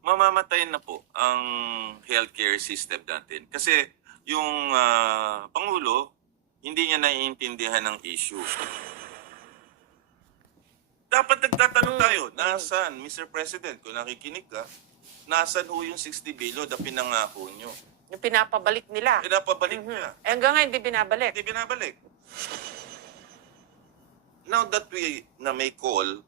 Mamamatay na po ang healthcare system natin. Kasi yung Pangulo, hindi niya naiintindihan ng issue. Dapat nagtatanong tayo, nasaan, Mr. President, kung nakikinig ka, nasaan ho yung 60 billion na pinangako nyo? Yung pinapabalik nila. Pinapabalik niya. Eh, hanggang ngayon, hindi binabalik. Hindi binabalik. Now that we na may call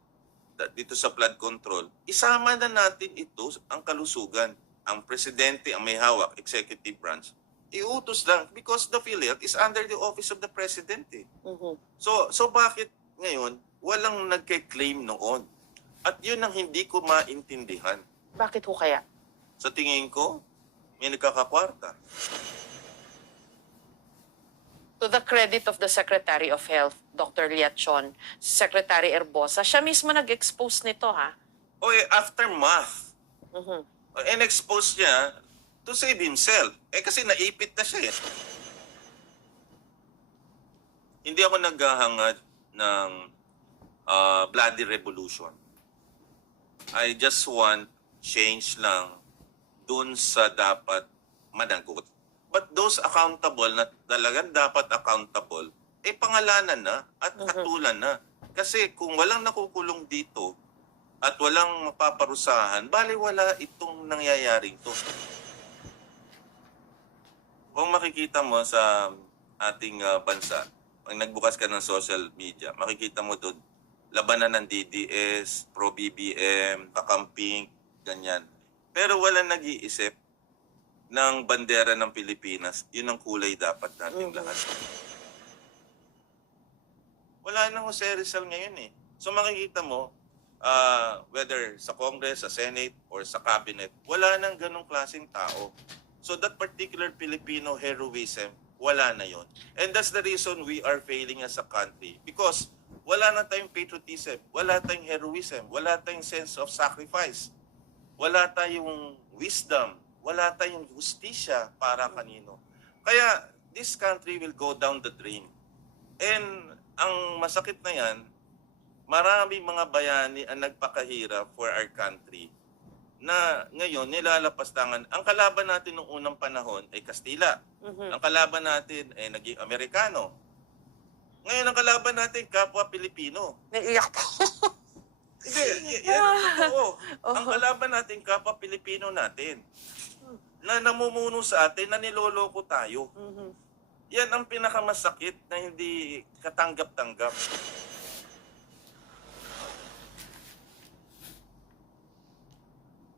dito sa flood control, isama na natin ito ang kalusugan. Ang presidente ang may hawak, executive branch. Iutos lang because the PhilHealth is under the office of the president. So bakit ngayon walang nagke-claim noon? At yun ang hindi ko maintindihan. Bakit ho kaya? Sa tingin ko, may nagkakakwarta. To the credit of the Secretary of Health, Dr. Liachon, Secretary Erbosa, siya mismo nag-expose nito, ha? O aftermath. And-expose niya to save himself. Kasi naipit na siya. Hindi ako naghahangad ng bloody revolution. I just want change lang dun sa dapat managot. But those accountable na talagang dapat accountable, pangalanan na at katulan na. Kasi kung walang nakukulong dito at walang mapaparusahan, baliwala itong nangyayaring to. Kung makikita mo sa ating bansa, pag nagbukas ka ng social media, makikita mo doon, labanan ng DDS, pro-BBM, kakamping, ganyan. Pero walang nag-iisip ng bandera ng Pilipinas, yun ang kulay dapat nating lahat. Wala nang Jose Rizal ngayon eh. So makikita mo, whether sa Congress, sa Senate, or sa Cabinet, wala nang ganong klaseng tao. So that particular Filipino heroism, wala na yon. And that's the reason we are failing as a country. Because wala na tayong patriotism, wala tayong heroism, wala tayong sense of sacrifice, wala tayong wisdom, wala tayong justisya para kanino. Kaya this country will go down the drain. And ang masakit na yan, maraming mga bayani ang nagpakahirap for our country na ngayon nilalapastangan. Ang kalaban natin noong unang panahon ay Kastila. Ang kalaban natin ay naging Amerikano. Ngayon ang kalaban natin kapwa Pilipino. Naiiyak po. Hindi, yan ang totoo. Ang kalaban natin kapwa Pilipino natin na namumuno sa atin na niloloko tayo. Yan ang pinakamasakit na hindi katanggap-tanggap.